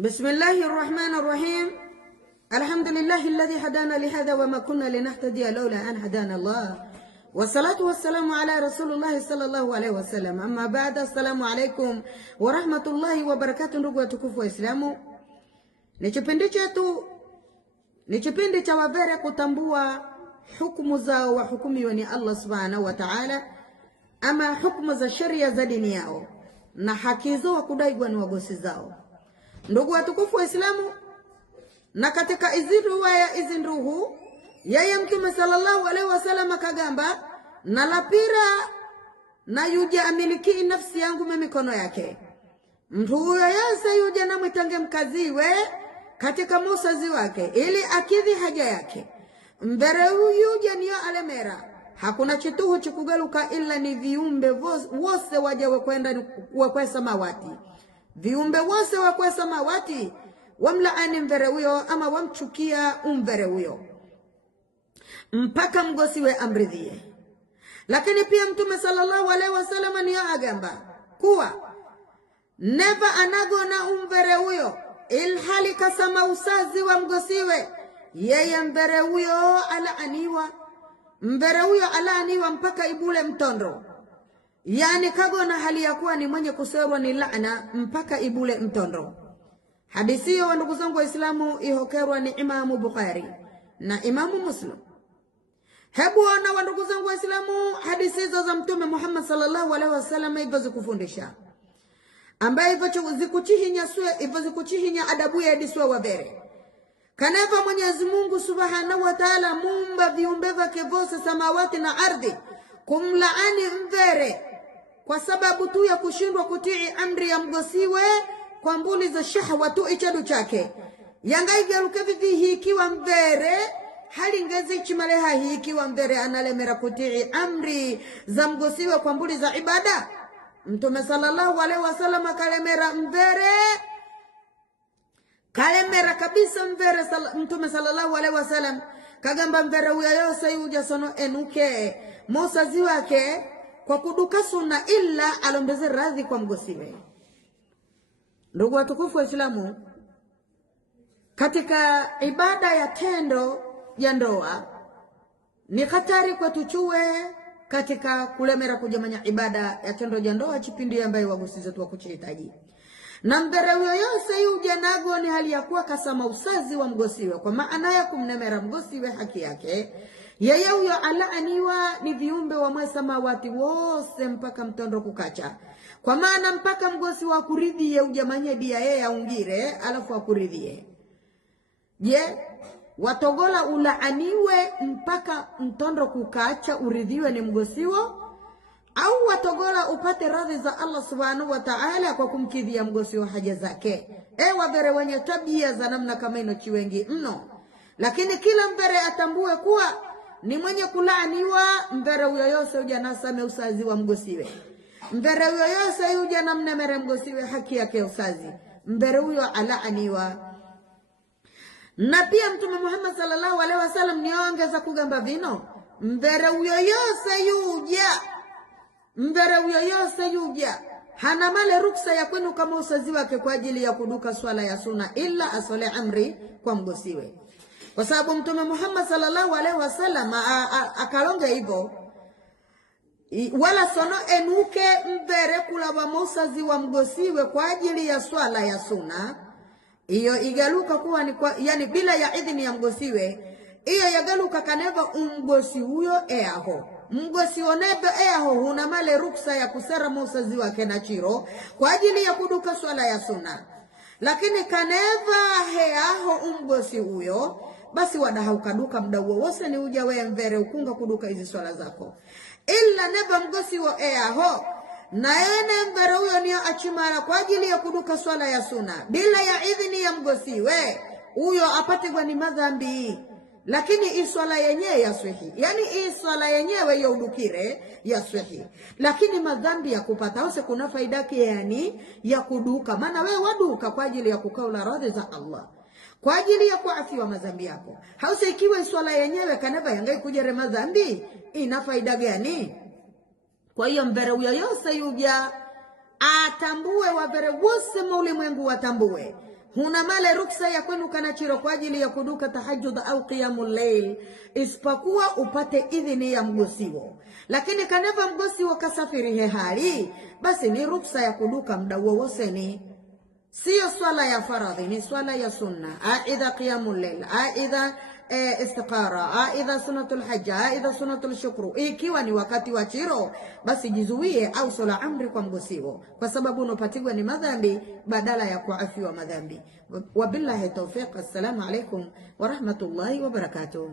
بسم الله الرحمن الرحيم. الحمد لله الذي هدانا لهذا وما كنا لنهتدي لولا أن هدانا الله، والصلاة والسلام على رسول الله صلى الله عليه وسلم. أما بعد، السلام عليكم ورحمة الله وبركاته. Ndugu watukufu wa Islamu, ni kipindi cha wavere kutambua hukumu zao wa hukumiwa ni Allah subhanahu wa ta'ala, ama hukumu za sheria za dini yao na haki zao kudaigwa ni wagosi zao. Ndugu watukufu wa Islamu, na katika izinduhu yeye Mtume sallallahu alaihi wasallam akagamba, na lapira na yuja amiliki nafsi yangu mikono yake, mtu huyo yase yuja na mwitange mkaziwe katika musazi wake ili akidhi haja yake. Mbere yuja niyo alemera, hakuna chituhu chikugaluka illa ni viumbe wose waje kwenda wakwe samawati. Viumbe wose wakwe samawati wamlaani mbere huyo ama wamchukia mbere huyo mpaka mgosiwe amridhie. Lakini pia Mtume sallallahu alaihi wasallam ni agamba kuwa neva anagona mbere huyo ilhali kasama usazi wa mgosiwe, yeye mbere huyo alaaniwa. Mbere huyo alaaniwa mpaka ibule mtondo, yani kagona hali ya kuwa ni mwenye kuserwa ni laana mpaka ibule mtondo. Hadithi hiyo ndugu zangu wa Islamu ihokerwa ni Imamu Bukhari na Imamu Muslim. Hebu ona wa ndugu zangu wa Islamu, hadithi hizo za Mtume Muhammad sallallahu alaihi wasallam hivyo zikufundisha, ambaye hivyo zikuchihinya adabu ya diswa wabere. Kaneva Mwenyezi Mungu subhanahu wa ta'ala muumba viumbe vyake vyote samawati na ardhi kumlaani mvere kwa sababu tu ya kushindwa kutii amri ya mgosiwe kwa mbuli za shahwa tu ichadu chake. Yangaigaruke vivi hikiwa mvere hali ngezi chimaleha hikiwa mvere analemera kutii amri za mgosiwe kwa mbuli za ibada. Mtume sallallahu alaihi wasallam kalemera mvere, kalemera kabisa mvere. Mtume sallallahu alaihi wasallam kagamba mvere uya yose yuja sono enuke musazi wake kwa kuduka sunna illa alombeze radhi kwa mgosiwe. Ndugu watukufu wa Islamu, katika ibada ya tendo ya ndoa ni hatari kwa tuchue katika kulemera kujamanya ibada ya tendo ya ndoa chipindi ambaye wagusizo tu wakuchihitaji. Na mbere huyo yose yuja nago ni hali ya kuwa kasama usazi wa mgosiwe, kwa maana ya kumnemera mgosiwe haki yake. Yeye huyo alaaniwa ni viumbe wa mwe samawati wose mpaka mtondo kukacha, kwa maana mpaka mgosi wa kuridhie ujamanye dia yeye aungire alafu akuridhie. Je, watogola ulaaniwe mpaka mtondo kukacha uridhiwe ni mgosiwo, au watogola upate radhi za Allah subhanahu wa ta'ala kwa kumkidhia mgosiwo haja zake? Wabere wenye tabia za namna kama ino chiwengi mno. Lakini kila mbere atambue kuwa ni mwenye kulaaniwa mbere huyo yose uja nasame usazi wa mgosiwe. Mbere huyo yose uja namnemere mgosiwe haki yake usazi, mbere huyo alaaniwa. Na pia Mtume Muhammad sallallahu alaihi wasallam niongeza kugamba vino, mbere huyo yose yuja hana male ruksa ya kwenu kama usazi wake kwa ajili ya kuduka swala ya sunna illa asole amri kwa mgosiwe. Kwa sababu Mtume Muhammad sallallahu alaihi wasallam akalonga hivyo, wala sono enuke mbere kula wa musazi wa mgosiwe kwa ajili ya swala ya sunna. Iyo igaluka kuwa ni kwa, yani bila ya idhini ya mgosiwe, iyo yagaluka kaneva mgosi huyo eaho. Mgosi onebe eaho huna male ruksa ya kusera musazi wake na chiro kwa ajili ya kuduka swala ya sunna. Lakini kaneva heaho mgosi huyo, basi wadaha ukaduka mda huo wose ni uja we mvere ukunga kuduka hizi swala zako. Illa neba mgosi wo eaho na ene mbere huyo niyo achimara kwa ajili ya kuduka swala ya sunna bila ya idhini ya mgosiwe, huyo apategwa ni madhambi. Lakini iswala yenyewe ya swihi, yani iswala yenyewe ya udukire ya swihi, lakini madhambi ya kupata hose kuna faidaki yani ya kuduka. Maana we waduka kwa ajili ya kukaula radhi za Allah, kwa ajili ya kuafiwa madhambi yako. Hausa ikiwa iswala yenyewe kaneva yangai kujere madhambi, ina faida gani? Kwa hiyo mbere huyo yose yuja atambue, wabere wose maulimwengu watambue huna male ruksa ya kwenu kana chiro kwa ajili ya kuduka tahajjud au qiyamul layl, isipokuwa upate idhini ya mgosiwo. Lakini kaneva mgosiwo kasafiri hehali, basi ni ruksa ya kuduka muda wowoseni. Sio swala ya faradhi, ni swala ya sunna. Aidha qiyamul layl, aidha istiqara, aidha sunatul hajj, aidha sunatul shukru. Ikiwa ni wakati wa chiro, basi jizuie au sola amri kwa mgosiwo, kwa sababu unopatigwa ni madhambi badala ya kuafiwa madhambi. Wabillahi tawfiq. Assalamu alaikum wa rahmatullahi wa barakatuh.